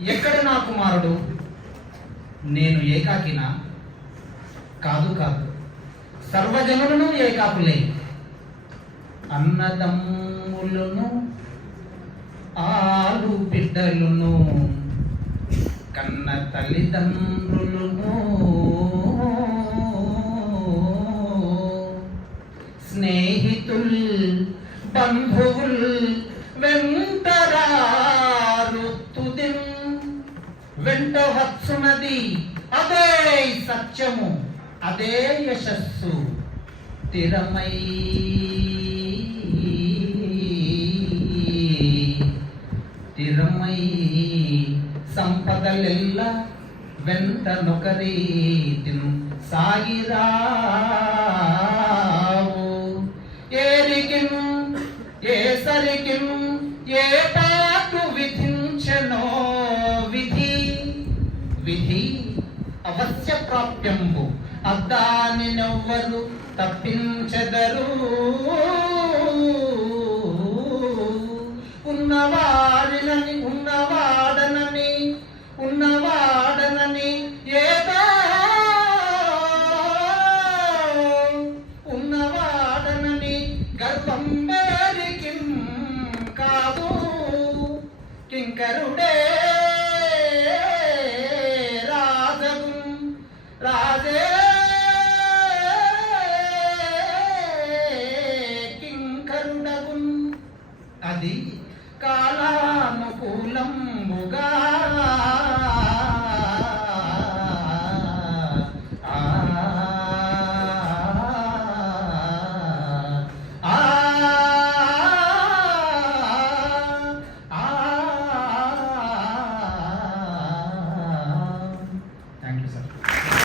ఎక్కడ నా కుమారుడు? నేను ఏకాకినా? కాదు కాదు. సర్వజనులను ఏకాకులే అన్నదమ్ములను ఆలు బిడ్డలను కన్న తల్లిదండ్రులను స్నేహితుల్ బంధువుల్ వెంటరారు వెంట వచ్చున్నది అదే సత్యము అదే యశస్సు. స్థిరమై స్థిరమై సంపదలెల్ల వెంట నొకరీతిను సాగిరావు ఏరికిను ఏ సరికిను ఏ విధి అవశ్య ప్రాప్యంబు అద్దాని నవ్వరు తప్పించెదరు. ఉన్నవాడినని ఉన్నవాడనని ఉన్నవాడనని ఏదో. ఉన్నవాడనని గర్భం మేరికిం కాదు. కింకరుడే అది కాలానుకూలంబుగా